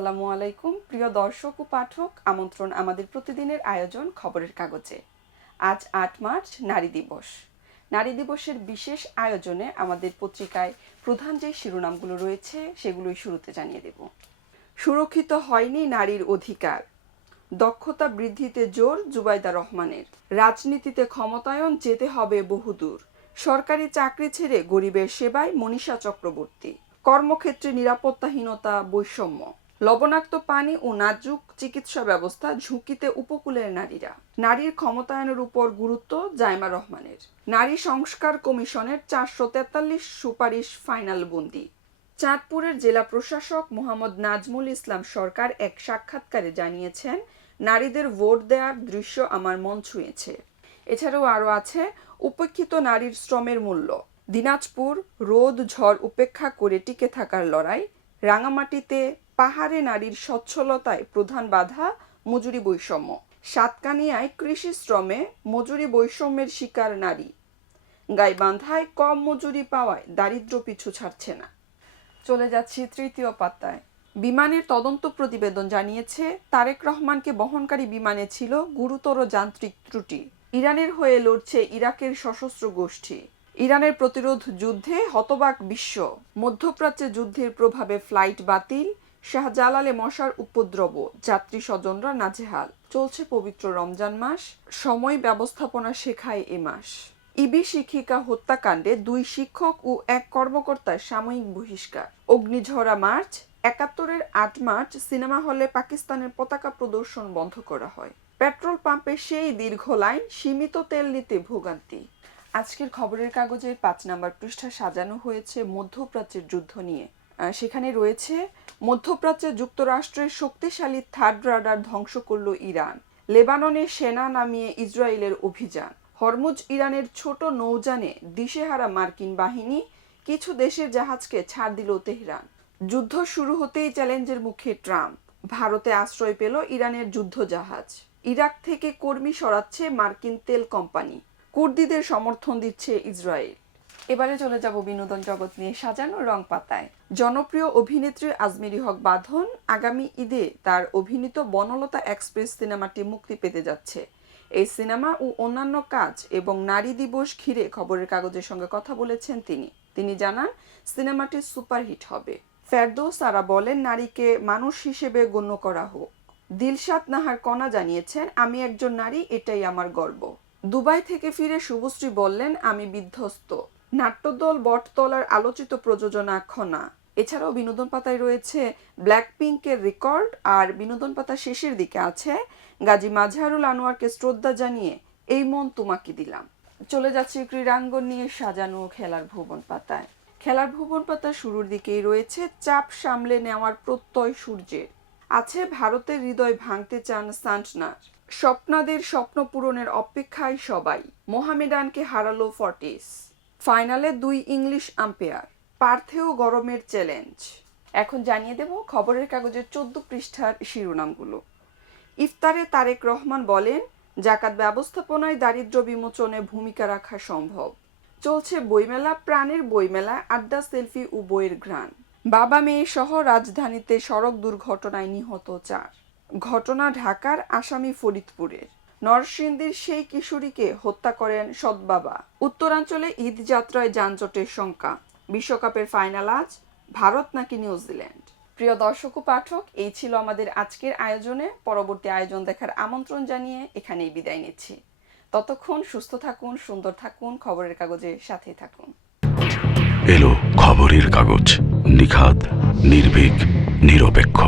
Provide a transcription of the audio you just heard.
আসসালামু আলাইকুম প্রিয় দর্শক ও পাঠক, আমন্ত্রণ আমাদের প্রতিদিনের আয়োজন খবরের কাগজে। আজ ৮ মার্চ নারী দিবস। নারী দিবসের বিশেষ আয়োজনে আমাদের পত্রিকায় প্রধান যে শিরোনামগুলো রয়েছে সেগুলোই শুরুতে জানিয়ে দেব। সুরক্ষিত হয়নি নারীর অধিকার, দক্ষতা বৃদ্ধিতে জোর জুবাইদা রহমানের। রাজনীতিতে ক্ষমতায়ন যেতে হবে বহুদূর, সরকারি চাকরি ছেড়ে গরিবের সেবায় মনীষা চক্রবর্তী। কর্মক্ষেত্রে নিরাপত্তাহীনতা, বৈষম্য। লবণাক্ত পানি ও নাজুক চিকিৎসা ব্যবস্থা ঝুঁকিতে উপকূলের নারীরা। নারীর ক্ষমতায়নের উপর গুরুত্ব জাইমা রহমানের। নারী সংস্কার কমিশনের 443 সুপারিশ ফাইনাল বন্দি। চাঁদপুরের জেলা প্রশাসক মোহাম্মদ নাজমুল ইসলাম সরকার এক সাক্ষাৎকারে জানিয়েছেন, নারীদের ভোট দেওয়ার দৃশ্য আমার মন ছুঁয়েছে। এছাড়াও আরও আছে উপেক্ষিত নারীর শ্রমের মূল্য। দিনাজপুর রোদ ঝড় উপেক্ষা করে টিকে থাকার লড়াই। রাঙামাটিতে পাহাড়ে নারীর সচ্ছলতায় প্রধান বাধা মজুরি বৈষম্য। সাতকানিয়ায় কৃষি শ্রমে মজুরি বৈষম্যের শিকার নারী। গাইবান্ধায় কম মজুরি পাওয়ায় দারিদ্র্য পিছু ছাড়ছে না। চলে যাচ্ছি তৃতীয় পাতায়। বিমানের তদন্ত প্রতিবেদন জানিয়েছে, তারেক রহমানকে বহনকারী বিমানে ছিল গুরুতর যান্ত্রিক ত্রুটি। ইরানের হয়ে লড়ছে ইরাকের সশস্ত্র গোষ্ঠী। ইরানের প্রতিরোধ যুদ্ধে হতবাক বিশ্ব। মধ্যপ্রাচ্যে যুদ্ধের প্রভাবে ফ্লাইট বাতিল। শাহজালালে মশার উপদ্রব, যাত্রী স্বজনরা নাজেহাল। চলছে পবিত্র রমজান মাস, সময় ব্যবস্থাপনা শেখায় এ মাস। ইবি শিক্ষিকা হত্যাকাণ্ডে 2 শিক্ষক ও 1 কর্মকর্তার সাময়িক বহিষ্কার। অগ্নিঝরা মার্চ। 71-এর 8 মার্চ সিনেমা হলে পাকিস্তানের পতাকা প্রদর্শন বন্ধ করা হয়। পেট্রোল পাম্পে সেই দীর্ঘ লাইন, সীমিত তেল নিতে ভোগান্তি। আজকের খবরের কাগজের 5 নম্বর পৃষ্ঠা সাজানো হয়েছে মধ্যপ্রাচ্যের যুদ্ধ নিয়ে। সেখানে রয়েছে, মধ্যপ্রাচ্যে যুক্তরাষ্ট্রের শক্তিশালী থার্ড রাডার ধ্বংস করল ইরান। লেবাননে সেনা নামিয়ে ইসরায়েলের অভিযান। হরমুজ ইরানের ছোট নৌযানে দিশেহারা মার্কিন বাহিনী। কিছু দেশের জাহাজকে ছাড় দিল তেহরান। যুদ্ধ শুরু হতেই চ্যালেঞ্জের মুখে ট্রাম্প। ভারতে আশ্রয় পেল ইরানের যুদ্ধ জাহাজ। ইরাক থেকে কর্মী সরাচ্ছে মার্কিন তেল কোম্পানি। কুর্দিদের সমর্থন দিচ্ছে ইসরায়েল। এবারে চলে যাব বিনোদন জগৎ নিয়ে সাজানো রং পাতায়। জনপ্রিয় অভিনেত্রী আজমেরী হক বাঁধন আগামী ঈদে তার অভিনীত বনলতা এক্সপ্রেস সিনেমাটি মুক্তি পেতে যাচ্ছে। এই সিনেমা ও অন্যান্য কাজ এবং নারী দিবস ঘিরে খবরের কাগজের সঙ্গে কথা বলেছেন তিনি জানান, সিনেমাটি সুপারহিট হবে। ফেরদৌস সারা বলেন, নারীকে মানুষ হিসেবে গণ্য করা হোক। দিলশাদ নাহার কণা জানিয়েছেন, আমি একজন নারী, এটাই আমার গর্ব। দুবাই থেকে ফিরে শুভশ্রী বললেন, আমি বিধ্বস্ত। নাট্যদল বটতলার আলোচিত প্রযোজনা খনা। এছাড়াও বিনোদন পাতায় রয়েছে ব্ল্যাকপিঙ্কের রেকর্ড, আর বিনোদন পাতা শেষের দিকে আছে গাজী মাজহারুল আনোয়ারকে শ্রদ্ধা জানিয়ে এই মন তোমাকে দিলাম। চলে যাচ্ছে ক্রীড়াঙ্গন নিয়ে সাজানো খেলার ভুবন পাতায়। খেলার ভুবন পাতা শুরুর দিকেই রয়েছে চাপ সামলে নেওয়ার প্রত্যয় সূর্যের। আছে ভারতের হৃদয় ভাঙতে চান সান্টনার। স্বপ্নাদের স্বপ্ন পূরণের অপেক্ষায় সবাই। মোহামেডানকে হারালো ফর্টিস। ফাইনালে 2 ইংলিশ আম্পায়ার। পার্থেও গরমের চ্যালেঞ্জ। এখন জানিয়ে দেব খবরের কাগজের 14 পৃষ্ঠার শিরোনামগুলো। ইফতারে তারেক রহমান বলেন, জাকাত ব্যবস্থাপনায় দারিদ্র্য বিমোচনে ভূমিকা রাখা সম্ভব। চলছে বইমেলা, প্রাণের বইমেলা, আড্ডা, সেলফি ও বইয়ের ঘ্রাণ। বাবা মেয়ে সহ রাজধানীতে সড়ক দুর্ঘটনায় নিহত 4। ঘটনা ঢাকার, আসামি ফরিদপুরের। নরসিংদীর সেই কিশোরীকে হত্যা করেন সৎবাবা। উত্তরাঞ্চলে ঈদ যাত্রায় যানজটের শঙ্কা। বিশ্বকাপের ফাইনাল আজ, ভারত নাকি নিউজিল্যান্ড। প্রিয় দর্শক ও পাঠক, এই ছিল আমাদের আজকের আয়োজনে। পরবর্তী আয়োজন দেখার আমন্ত্রণ জানিয়ে এখানেই বিদায় নিচ্ছি। ততক্ষণ সুস্থ থাকুন, সুন্দর থাকুন, খবরের কাগজের সাথেই থাকুন। এলো খবরের কাগজ, নিখাত, নির্ভীক, নিরপেক্ষ।